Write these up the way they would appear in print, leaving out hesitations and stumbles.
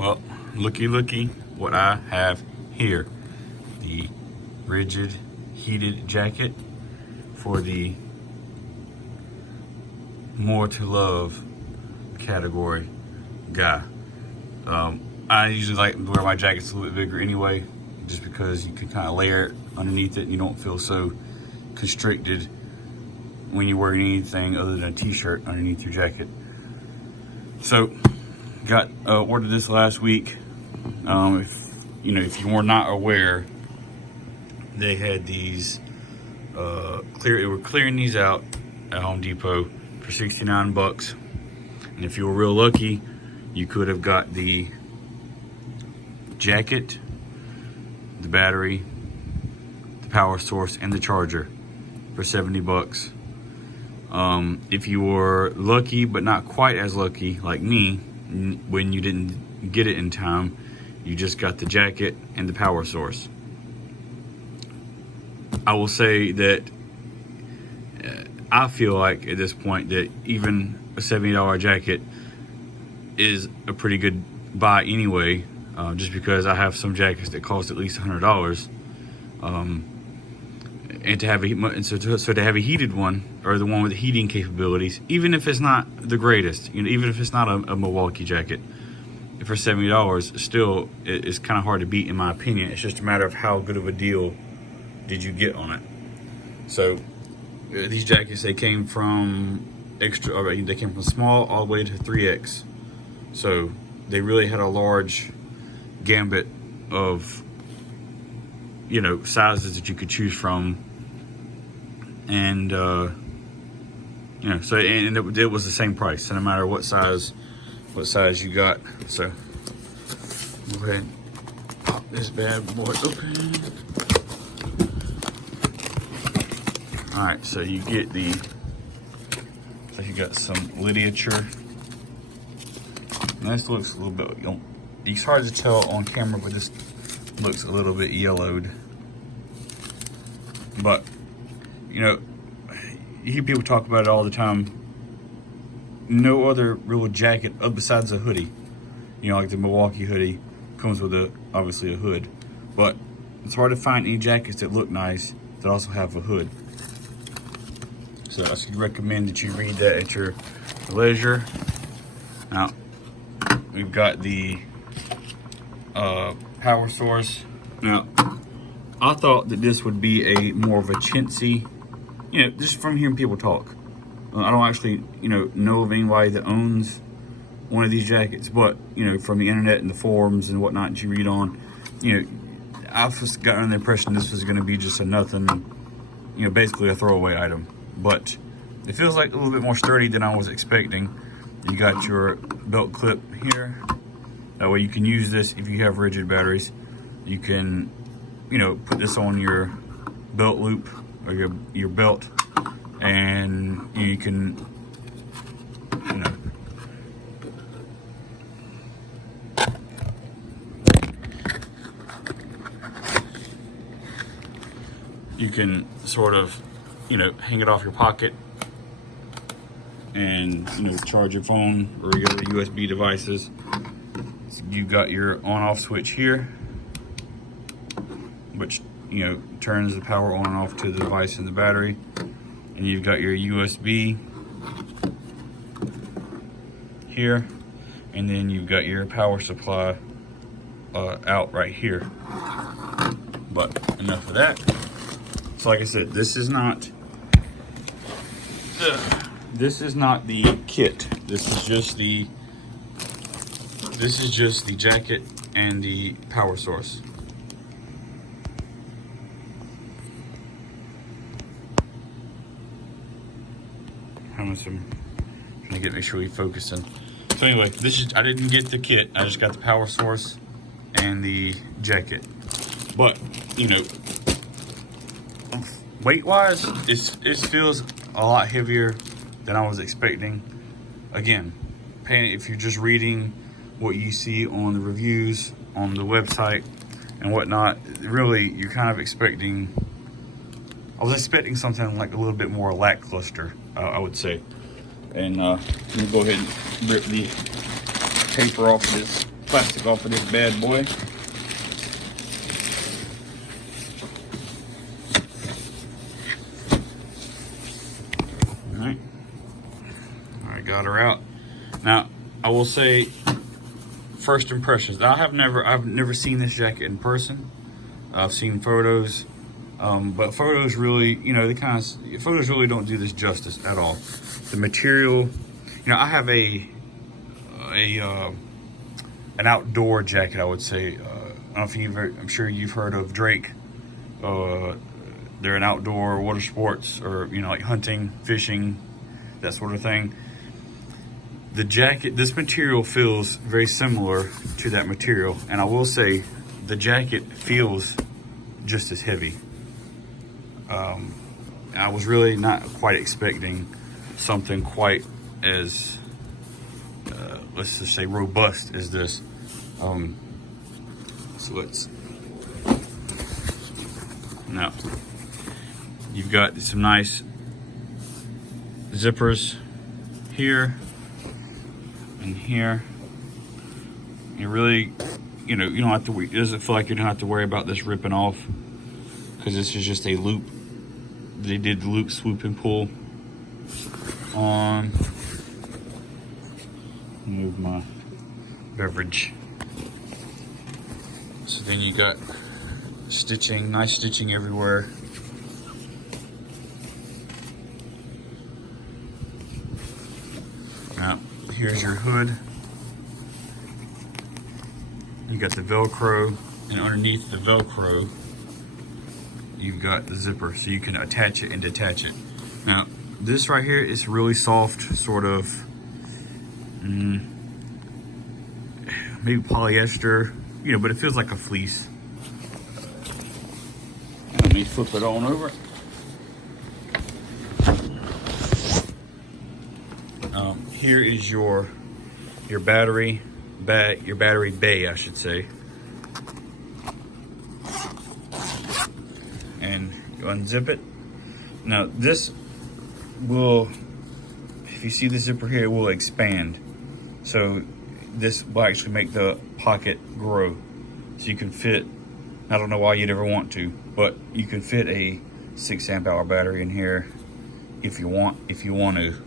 Well, looky what I have here. The Ridgid Heated Jacket for the more to love category guy. I usually like to wear my jackets a little bit bigger anyway, just because you can kind of layer it underneath it and you don't feel so constricted when you're wearing anything other than a t-shirt underneath your jacket. So ordered this last week. If you were not aware, they had these they were clearing these out at Home Depot for 69 bucks. And if you were real lucky, you could have got the jacket, the battery, the power source, and the charger for 70 bucks. If you were lucky but not quite as lucky like me, when you didn't get it in time, you just got the jacket and the power source. I will say that I feel like at this point that even a $70 jacket is a pretty good buy anyway, just because I have some jackets that cost at least $100. And to have to have a heated one, or the one with the heating capabilities, even if it's not the greatest, even if it's not a Milwaukee jacket, for $70, still it's kind of hard to beat in my opinion. It's just a matter of how good of a deal did you get on it. So these jackets, they came from they came from small all the way to 3X. So they really had a large gambit of sizes that you could choose from. And so it was the same price, so no matter what size you got. So go ahead and pop this bad boy open. All right, so you get you got some literature. And this looks a little bit, it's hard to tell on camera, but this looks a little bit yellowed. But you hear people talk about it all the time. No other real jacket besides a hoodie, like the Milwaukee hoodie, comes with obviously a hood. But it's hard to find any jackets that look nice that also have a hood. So I should recommend that you read that at your leisure. Now, we've got the power source. Now, I thought that this would be a more of a chintzy, just from hearing people talk. I don't actually, know of anybody that owns one of these jackets, but, from the internet and the forums and whatnot that you read on, I've just gotten the impression this was going to be just a nothing, basically a throwaway item. But it feels like a little bit more sturdy than I was expecting. You got your belt clip here. That way you can use this if you have Ridgid batteries. You can, put this on your belt loop or your belt, and you can, you can sort of, hang it off your pocket and, charge your phone or your USB devices. So you've got your on-off switch here, which, turns the power on and off to the device and the battery. And you've got your USB here, and then you've got your power supply out right here. But enough of that. So like I said, this is not the kit. This is just the jacket and the power source. I'm trying to make sure we focusing. So anyway, I didn't get the kit. I just got the power source and the jacket. But weight wise, it feels a lot heavier than I was expecting. Again, if you're just reading what you see on the reviews on the website and whatnot, really you're kind of expecting, I was expecting something like a little bit more lackluster, I would say. And let me go ahead and rip the paper off of this plastic off of this bad boy. Alright. Alright, got her out. Now, I will say, first impressions. I've never seen this jacket in person. I've seen photos, but photos really, you know, photos really don't do this justice at all. The material, you know, I have an outdoor jacket, I would say. I don't know if I'm sure you've heard of Drake. They're an outdoor water sports, or, you know, like hunting, fishing, that sort of thing. The jacket, this material feels very similar to that material, and I will say the jacket feels just as heavy. I was really not quite expecting something quite as let's just say robust as this. So let's, now you've got some nice zippers here and here. You really, you know, you don't have to, it doesn't feel like you don't have to worry about this ripping off, because this is just a loop. They did the loop, swoop, and pull on. Move my beverage. So then you got stitching, nice stitching everywhere. Now, here's your hood. You got the Velcro, and underneath the Velcro, you've got the zipper, so you can attach it and detach it. Now, this right here is really soft, sort of, maybe polyester, you know, but it feels like a fleece. Let me flip it on over. Here is your battery bay, I should say. And you unzip it. Now this will, if you see the zipper here, it will expand. So this will actually make the pocket grow. So you can fit, I don't know why you'd ever want to, but you can fit a 6 amp hour battery in here if you want to.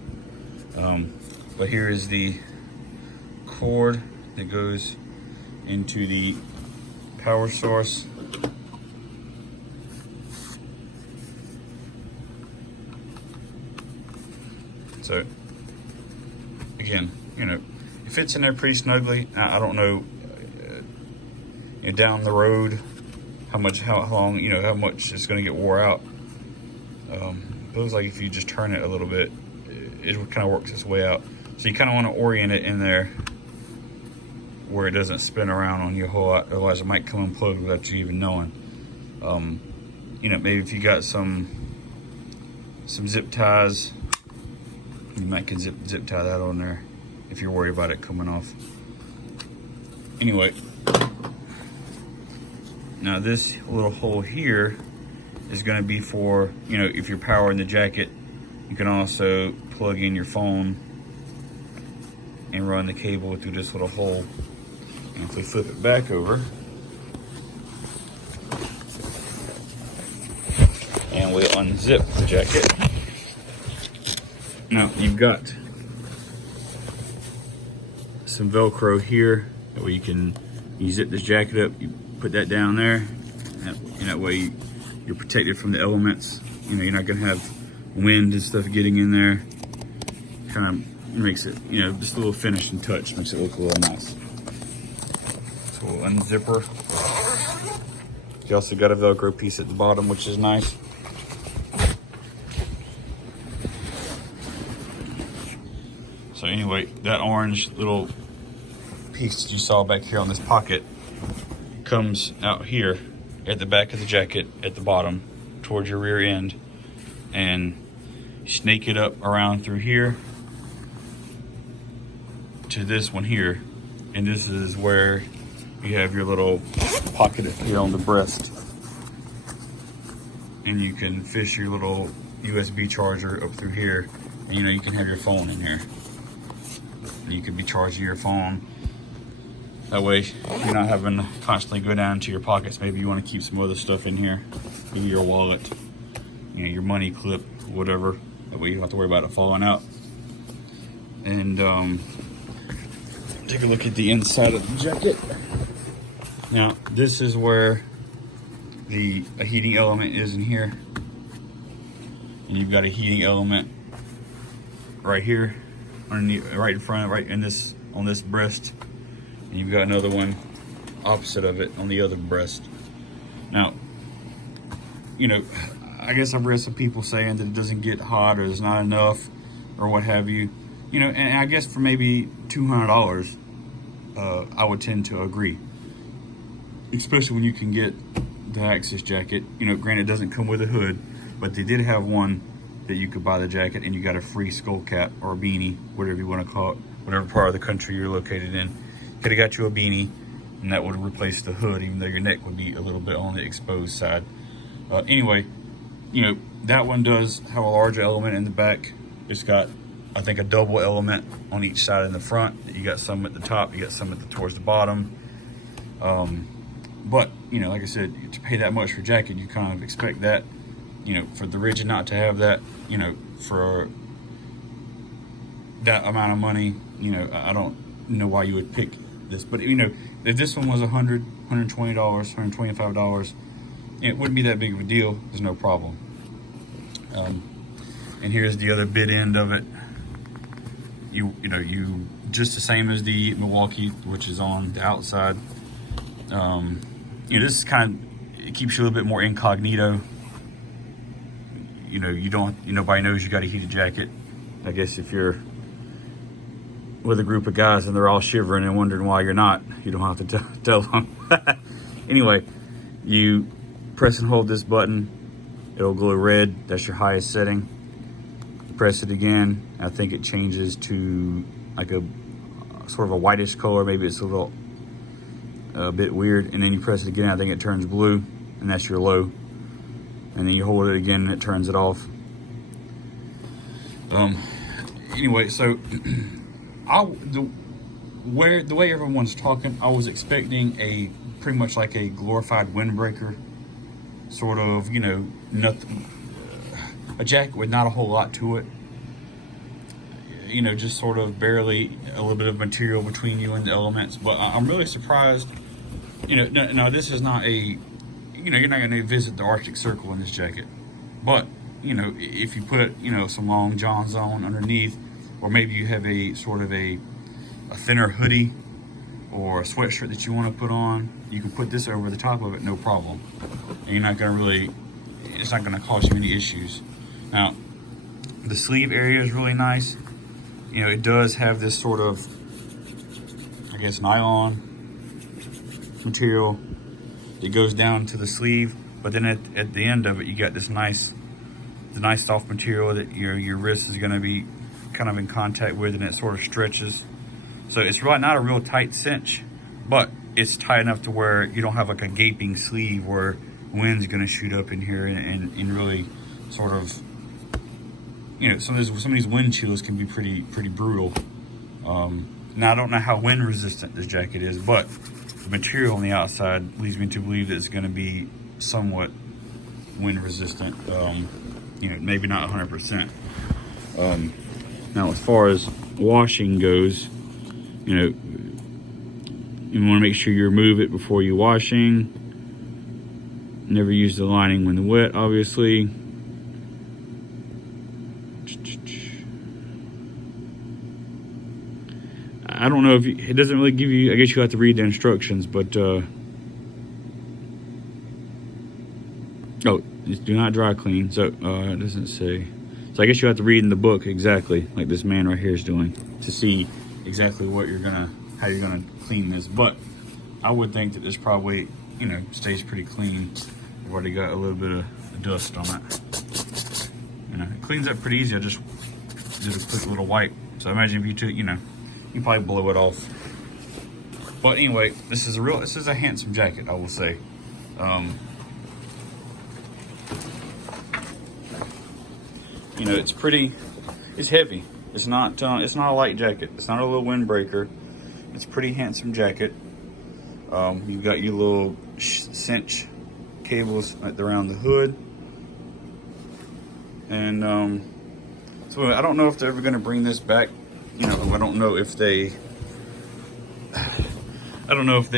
But here is the cord that goes into the power source. So again, you know, it fits in there pretty snugly. I don't know, you know, down the road how long, you know, how much it's going to get wore out. It looks like if you just turn it a little bit, it kind of works its way out. So you kind of want to orient it in there where it doesn't spin around on you a whole lot, otherwise it might come unplugged without you even knowing. You know, maybe if you got some zip ties, you might can zip tie that on there if you're worried about it coming off. Anyway, now this little hole here is going to be for, you know, if you're powering the jacket, you can also plug in your phone and run the cable through this little hole. And if we flip it back over, and we unzip the jacket, now you've got some Velcro here. That way you zip this jacket up, you put that down there, and that way you're protected from the elements. You know, you're not gonna have wind and stuff getting in there. Kind of makes it, you know, just a little finishing touch, makes it look a little nice. So we'll unzipper. You also got a Velcro piece at the bottom, which is nice. So anyway, that orange little piece that you saw back here on this pocket comes out here at the back of the jacket at the bottom towards your rear end, and snake it up around through here to this one here, and this is where you have your little pocket here on the breast, and you can fish your little USB charger up through here, and you know, you can have your phone in here. You could be charging your phone That way you're not having to constantly go down to your pockets. Maybe you want to keep some other stuff in here, maybe your wallet, you know, your money clip, whatever. That way you don't have to worry about it falling out. And take a look at the inside of the jacket. Now this is where a heating element is in here, and you've got a heating element right here, underneath, right in front, right in this, on this breast. And you've got another one opposite of it on the other breast. Now, you know, I guess I've read some people saying that it doesn't get hot or there's not enough or what have you. You know, and I guess for maybe $200, I would tend to agree. Especially when you can get the Access jacket. You know, granted it doesn't come with a hood, but they did have one that you could buy the jacket and you got a free skull cap or a beanie, whatever you want to call it, whatever part of the country you're located in. Could have got you a beanie, and that would replace the hood, even though your neck would be a little bit on the exposed side. Anyway, you know, that one does have a larger element in the back. It's got, I think, a double element on each side in the front. You got some at the top, you got some towards the bottom. But, you know, like I said, to pay that much for a jacket, you kind of expect that. You know, for the Ridgid not to have that, you know, for that amount of money, you know, I don't know why you would pick this. But, you know, if this one was $100, $120, $125, it wouldn't be that big of a deal. There's no problem. And here's the other bit end of it. You know, just the same as the Milwaukee, which is on the outside. You know, this is it keeps you a little bit more incognito. You know, nobody knows you got a heated jacket. I guess if you're with a group of guys and they're all shivering and wondering why you're not, you don't have to tell them. Anyway, you press and hold this button, it'll glow red. That's your highest setting. You press it again, I think it changes to like a sort of a whitish color. Maybe it's a bit weird. And then you press it again, I think it turns blue, and that's your low. And then you hold it again and it turns it off. Anyway, so the way everyone's talking, I was expecting pretty much like a glorified windbreaker, sort of, you know, nothing, a jacket with not a whole lot to it. You know, just sort of barely a little bit of material between you and the elements. But I'm really surprised. You know, no, this is not you know, you're not going to visit the Arctic Circle in this jacket. But, you know, if you put, you know, some long johns on underneath, or maybe you have a sort of a thinner hoodie or a sweatshirt that you want to put on, you can put this over the top of it, no problem. And you're not going to it's not going to cause you any issues. Now, the sleeve area is really nice. You know, it does have this sort of, I guess, nylon material. It goes down to the sleeve, but then at the end of it, you got this nice soft material that your wrist is going to be kind of in contact with, and it sort of stretches. So it's really not a real tight cinch, but it's tight enough to where you don't have like a gaping sleeve where wind's going to shoot up in here and really sort of, you know, some of these wind chills can be pretty brutal. Now I don't know how wind resistant this jacket is, but the material on the outside leads me to believe that it's going to be somewhat wind resistant. You know, maybe not 100%. Now, as far as washing goes, you know, you want to make sure you remove it before you're washing. Never use the lining when wet, obviously. I don't know if it doesn't really give you, I guess you have to read the instructions, but oh, just do not dry clean. So it doesn't say. So I guess you have to read in the book exactly, like this man right here is doing, to see exactly what how you're gonna clean this. But I would think that this probably, you know, stays pretty clean. I've already got a little bit of dust on it. You know, it cleans up pretty easy. I just did a quick little wipe. So imagine if you took, you know, you probably blow it off. But anyway, this is a handsome jacket, I will say. You know, it's heavy. It's not a light jacket. It's not a little windbreaker. It's a pretty handsome jacket. You've got your little cinch cables around the hood. And so I don't know if they're ever going to bring this back. You know, I don't know if they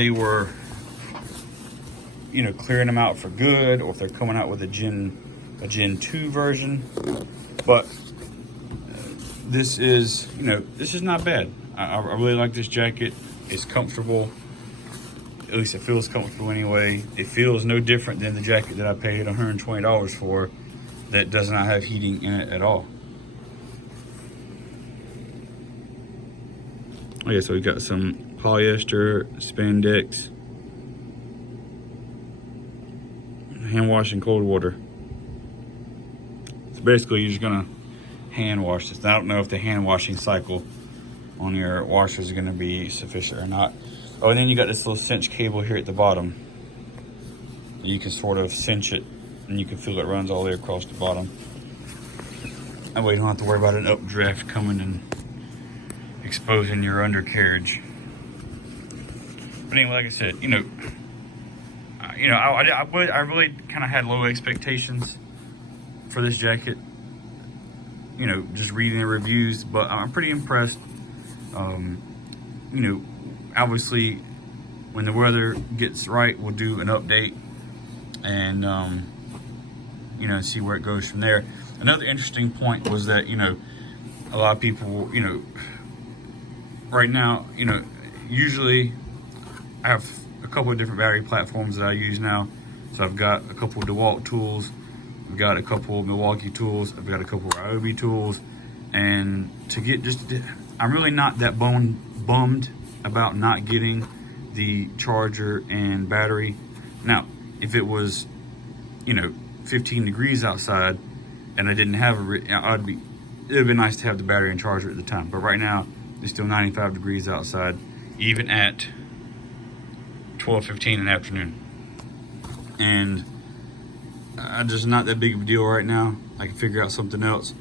were, you know, clearing them out for good, or if they're coming out with a Gen 2 version. But this is, you know, this is not bad. I really like this jacket. It's comfortable. At least it feels comfortable anyway. It feels no different than the jacket that I paid $120 for that does not have heating in it at all. Okay, so we got some polyester, spandex, hand wash in cold water. So basically you're just gonna hand wash this. I don't know if the hand washing cycle on your washers is gonna be sufficient or not. Oh, and then you got this little cinch cable here at the bottom. You can sort of cinch it, and you can feel it runs all the way across the bottom. That way you don't have to worry about an updraft coming and exposing your undercarriage. But anyway, like I said, I really kind of had low expectations for this jacket. You know, just reading the reviews, but I'm pretty impressed. Obviously, when the weather gets right, we'll do an update and see where it goes from there. Another interesting point was that a lot of people, right now, usually I have a couple of different battery platforms that I use now. So I've got a couple of DeWalt tools, I've got a couple of Milwaukee tools, I've got a couple of Ryobi tools, and I'm really not that bummed about not getting the charger and battery. Now, if it was, 15 degrees outside and I didn't have it would have been nice to have the battery and charger at the time. But right now, it's still 95 degrees outside, even at 12:15 in the afternoon. And I'm just not that big of a deal right now. I can figure out something else.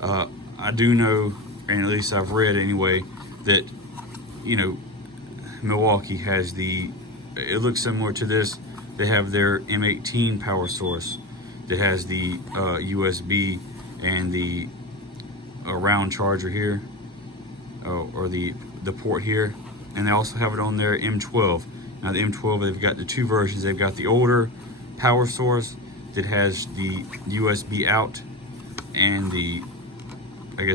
I do know, and at least I've read anyway, that, Milwaukee has it looks similar to this. They have their M18 power source that has the USB and the round charger here, or the port here. And they also have it on their M12. Now the M12, they've got the two versions. They've got the older power source that has the USB out and the, I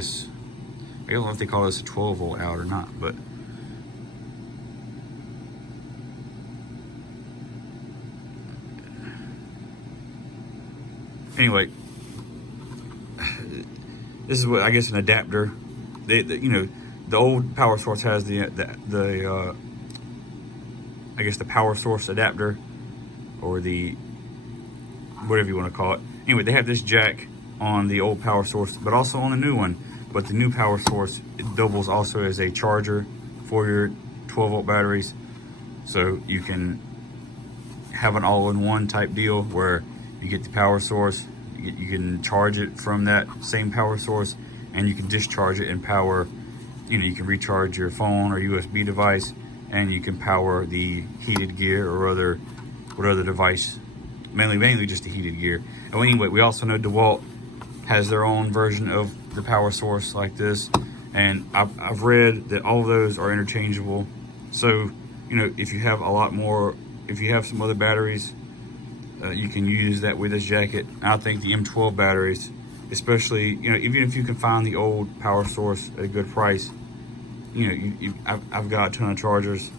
don't know if they call this a 12 volt out or not, but anyway, this is what I guess an adapter. The old power source has the power source adapter, or the whatever you want to call it. Anyway, they have this jack on the old power source, but also on the new one. But the new power source, it doubles also as a charger for your 12 volt batteries. So you can have an all-in-one type deal where you get the power source, you can charge it from that same power source, and you can discharge it and power, you can recharge your phone or USB device, and you can power the heated gear or other device, mainly just the heated gear. And anyway, we also know DeWalt has their own version of the power source like this, and I've read that all of those are interchangeable. So, if you have if you have some other batteries, you can use that with this jacket. I think the M12 batteries, especially, even if you can find the old power source at a good price, I've got a ton of chargers,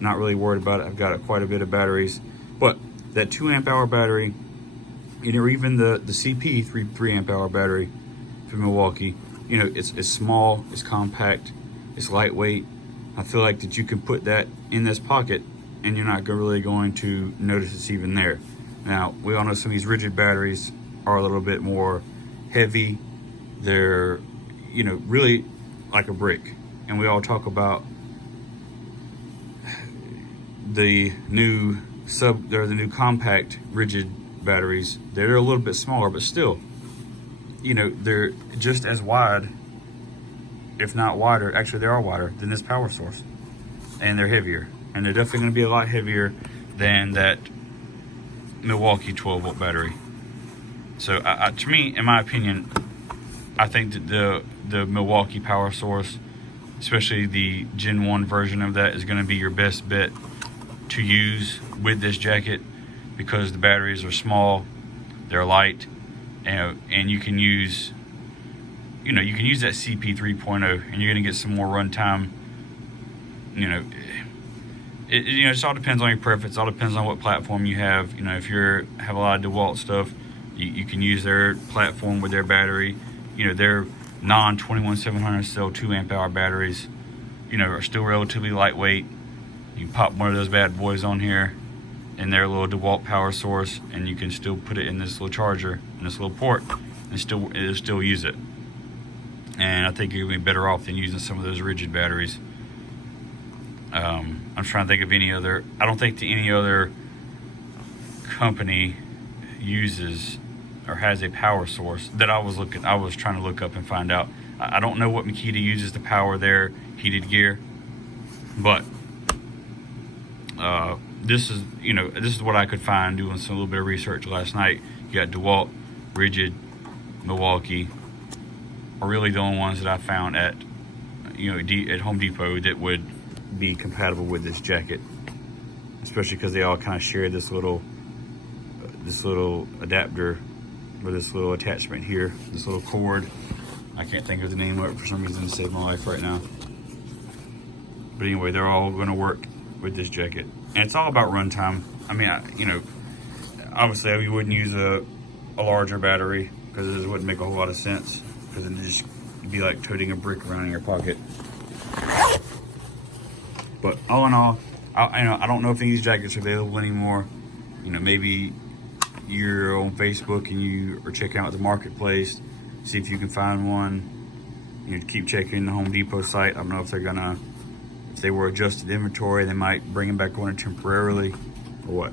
not really worried about it. I've got quite a bit of batteries, but that 2 amp hour battery, or even the CP 3 amp hour battery from Milwaukee, it's small, it's compact, it's lightweight. I feel like that you can put that in this pocket and you're not really going to notice it's even there. Now, we all know some of these Ridgid batteries are a little bit more heavy. They're, really like a brick. And we all talk about the new compact Ridgid batteries. They're a little bit smaller, but still, they're just as wide, if not wider. Actually, they are wider than this power source. and they're heavier. And they're definitely going to be a lot heavier than that Milwaukee 12-volt battery. So to me, in my opinion, I think that the Milwaukee power source, especially the Gen 1 version of that, is going to be your best bet to use with this jacket, because the batteries are small, they're light, and you can use, you can use that CP 3.0, and you're going to get some more runtime. It just all depends on your preference. It all depends on what platform you have. If you have a lot of DeWalt stuff, you can use their platform with their battery. Their non-21700 cell 2 amp hour batteries, are still relatively lightweight. You can pop one of those bad boys on here in their little DeWalt power source, and you can still put it in this little charger, in this little port, and it'll still use it. And I think you'll be better off than using some of those Ridgid batteries. I'm trying to think of any other. I don't think any other company uses or has a power source that I was trying to look up and find out. I don't know what Makita uses to power their heated gear, but this is what I could find doing some little bit of research last night. You got DeWalt, Ridgid, Milwaukee are really the only ones that I found at at Home Depot that would be compatible with this jacket, especially because they all kind of share this little adapter, or this little attachment here, this little cord. I can't think of the name of it for some reason to save my life right now. But anyway, they're all going to work with this jacket, and it's all about runtime. I mean, obviously I wouldn't use a larger battery, because it wouldn't make a whole lot of sense, because it'd just be like toting a brick around in your pocket. But all in all, I don't know if these jackets are available anymore. Maybe you're on Facebook and you are checking out the marketplace, see if you can find one. Keep checking the Home Depot site. I don't know if if they were adjusted inventory, they might bring them back on it temporarily or what.